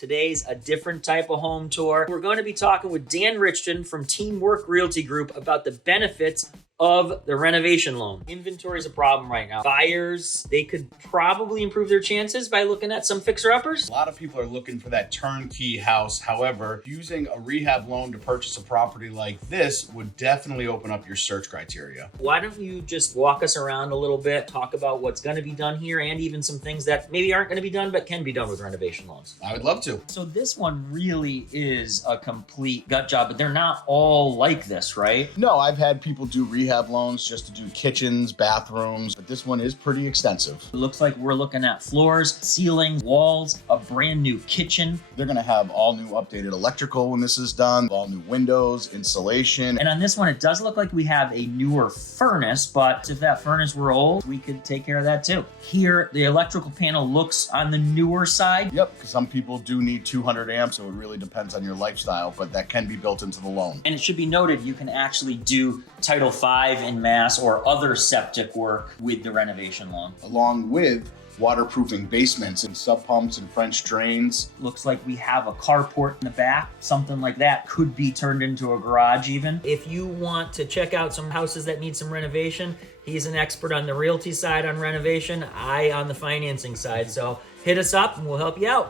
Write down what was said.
Today's a different type of home tour. We're going to be talking with Dan Richton from Teamwork Realty Group about the benefits of the renovation loan. Inventory is a problem right now. Buyers, they could probably improve their chances by looking at some fixer-uppers. A lot of people are looking for that turnkey house. However, using a rehab loan to purchase a property like this would definitely open up your search criteria. Why don't you just walk us around a little bit, talk about what's going to be done here and even some things that maybe aren't going to be done but can be done with renovation loans. I would love to. So this one really is a complete gut job, but they're not all like this, right? No, I've had people do rehab loans just to do kitchens, bathrooms, but this one is pretty extensive. It looks like we're looking at floors, ceilings, walls, a brand new kitchen. They're gonna have all new updated electrical when this is done, all new windows, insulation. And on this one, it does look like we have a newer furnace, but if that furnace were old, we could take care of that too. Here, the electrical panel looks on the newer side. Yep, because some people do need 200 amps, so it really depends on your lifestyle, but that can be built into the loan. And it should be noted, you can actually do Title V in Mass or other septic work with the renovation loan. Along with waterproofing basements and sub pumps and French drains. Looks like we have a carport in the back. Something like that could be turned into a garage even. If you want to check out some houses that need some renovation, he's an expert on the realty side on renovation, I on the financing side. So hit us up and we'll help you out.